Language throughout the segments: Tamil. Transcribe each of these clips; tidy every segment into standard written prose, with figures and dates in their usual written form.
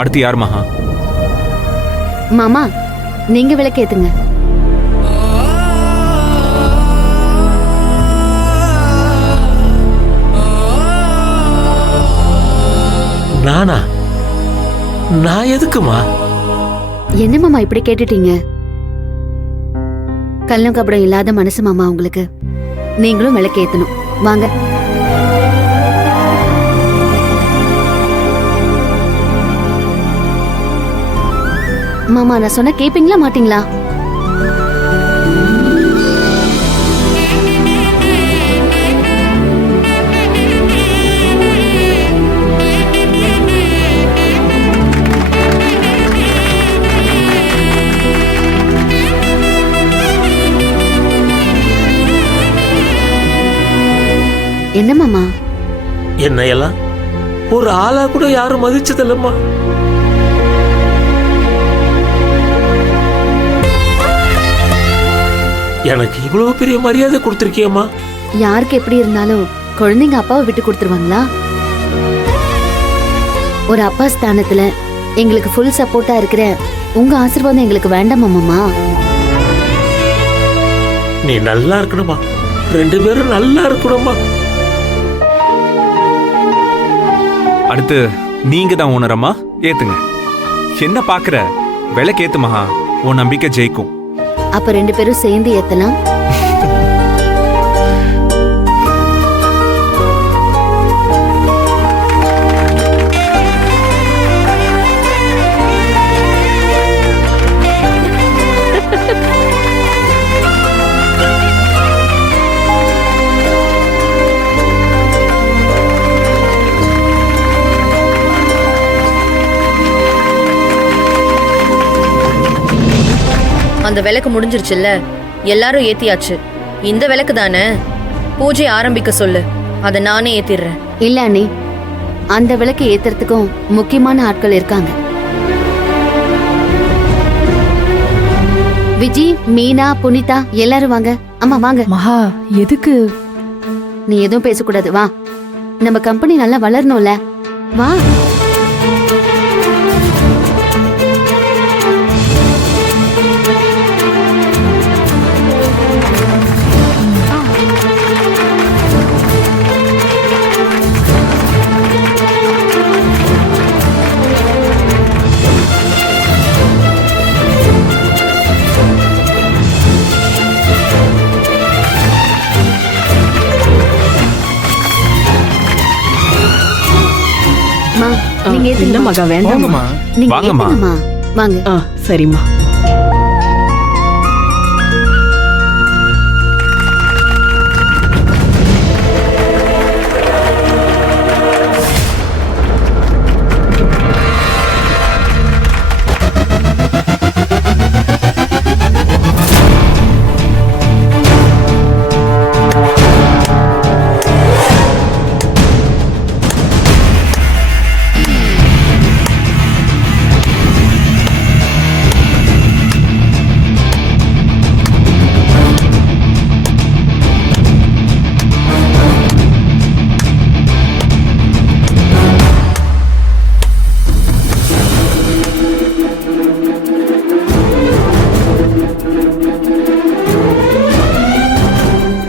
அடுத்து யார் மகா? மாமா நீங்க விளக்கேத்துங்க. நானா? நான் எதுக்குமா? என்ன மாமா இப்படி கேட்டுட்டீங்க? கள்ளம் கபடம் இல்லாத மனசு மாமா உங்களுக்கு. நீங்களும் விளக்கேத்தணும். வாங்க. மாமா நான் சொன்ன கேப்பீங்களா மாட்டீங்களா? என்ன மாமா? என்னையெல்லாம் ஒரு ஆளா கூட யாரும் மதிச்சதில்லம்மா. எனக்கு இவ்வளவு பெரிய மரியாதை கொடுத்திருக்கியம்மா. யாருக்கு எப்படி இருந்தாலும் குழந்தைங்க அப்பாவை விட்டு கொடுத்துருவாங்களா? ஒரு அப்பா ஸ்தானத்துல எங்களுக்கு ஃபுல் சப்போர்ட்டா இருக்கிற உங்க ஆசீர்வாதம் எங்களுக்கு வேண்டாமா மாமா? நீ நல்லா இருக்கணுமா, 2 பேரும் நல்லா இருக்கணுமா. அடுத்து நீங்க தான் ஓனரம்மா, ஏத்துங்க. என்ன பாக்குற? விளக்கேத்து மகா, உன் நம்பிக்கை ஜெயிக்கும். அப்ப 2 பேரும் சேர்ந்து ஏத்தலாம். அந்த விளக்கு முடிஞ்சிருச்சுல்ல, எல்லாரும் ஏத்தியாச்சு. இந்த விளக்கு தானே பூஜை ஆரம்பிக்க சொல்லு, அதை நானே ஏத்திடுறேன். இல்ல அண்ணி, அந்த விளக்கு ஏத்துறதுக்கும் முக்கியமான ஆட்கள் இருக்காங்க. விஜி, மீனா, புனிதா எல்லாரும் வாங்க. அம்மா வாங்க. மகா எதுக்கு? நீ எதுவும் பேசக்கூடாது, வா. நம்ம கம்பெனி நல்லா வளரணும்ல, வா. இல்ல மகா வேண்டாம். நீங்க வாங்கம்மா. ஏத்துங்கம்மா. வாங்க. சரிம்மா.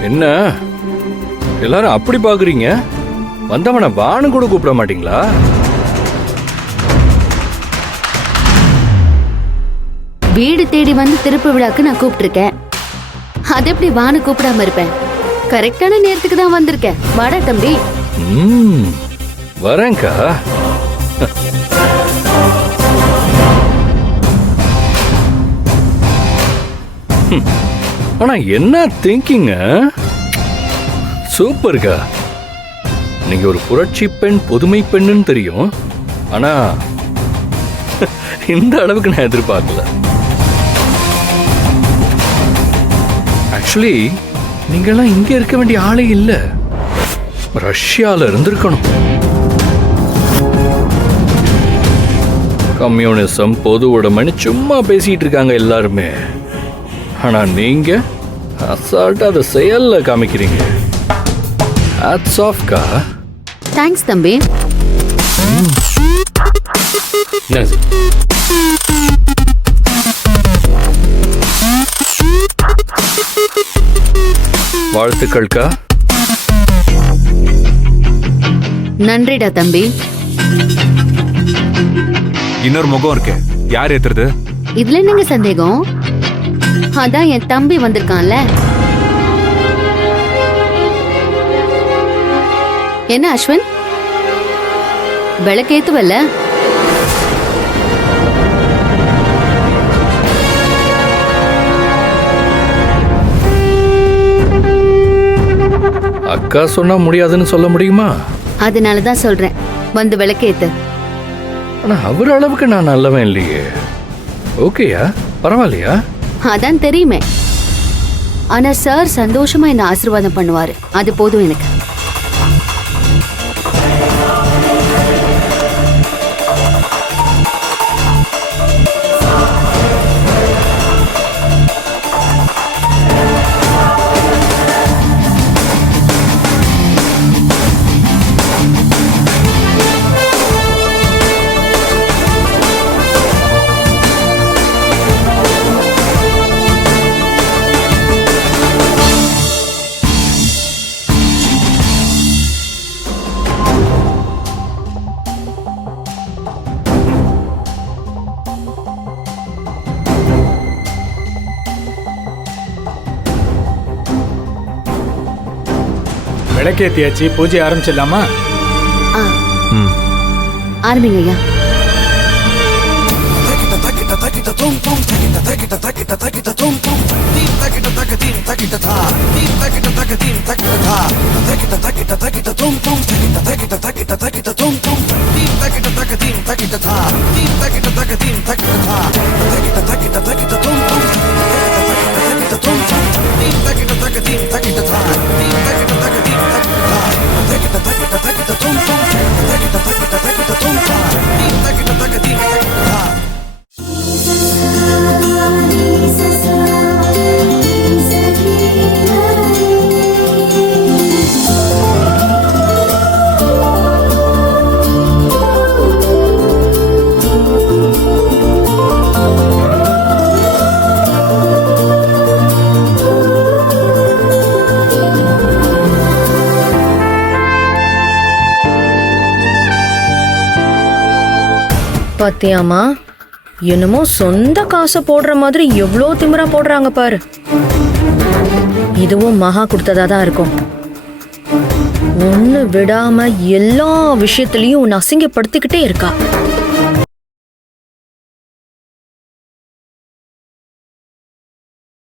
என்ன எல்லாரும் அப்படி பாக்குறீங்க? வந்தவனை வானு கூட கூப்பிட மாட்டீங்களா? வீடு தேடி வந்து திருப்பு விழாக்கு நான் கூப்பிட்டிருக்கேன். அது எப்படி வானு கூப்பிடாம இருப்பேன்? கரெக்டான நேரத்துக்கு தான் வந்திருக்கேன். வாடா தம்பி. வரேன்க்கா. ஆனா என்ன திங்கிங்க? சூப்பர்க்கா. நீங்க ஒரு புரட்சி பெண், புதுமை பெண்ணுன்னு தெரியும். ஆனா இந்த அளவுக்கு நான் எதிர்பார்க்கல. ஆக்சுவலி நீங்கெல்லாம் இங்க இருக்க வேண்டிய ஆளே இல்ல, ரஷ்யால இருந்திருக்கணும். கம்யூனிசம், பொது உடைமைன்னு சும்மா பேசிட்டு இருக்காங்க எல்லாருமே. ஆனா நீங்க அசால்ட்டா அதை செயல்ல காமிக்கிறீங்க. ஹேட்ஸ் ஆஃப் கா. தேங்க்ஸ் தம்பி. இந்தாங்க சார். வாழ்த்துக்கள்க்கா. நன்றிடா தம்பி. இன்னொரு முகம் இருக்கு, யார் ஏத்துறது? இதுல என்னங்க சந்தேகம்? அதான் என் தம்பி வந்திருக்கான்ல. என்ன அஸ்வின், விளக்கேத்துவல்ல? அக்கா சொன்னா முடியாதுன்னு சொல்ல முடியுமா? அதனாலதான் சொல்றேன், வந்து விளக்கேத்து. ஆனா அவர் அளவுக்கு நான் நல்லவன் இல்லையே. ஓகேயா, பரவாயில்லையா? அதான் தெரியுமே. ஆனா சார் சந்தோஷமா என்ன ஆசீர்வாதம் பண்ணுவாரு, அது போதும் எனக்கு. விளக்கேத்தியாச்சு, பூஜை ஆரம்பிச்சிடலாமா? ஆ, ம். ஆரம்பிங்க ஐயா. பாத்தியாமா, என்னமோ சொந்த காசை போடுற மாதிரி எவ்வளோ திமிரா போடுறாங்க பாரு. இதுவும் மகா கொடுத்ததா தான் இருக்கும். ஒண்ணு விடாம எல்லா விஷயத்திலையும் உன்னை அசிங்கப்படுத்திக்கிட்டே இருக்கா.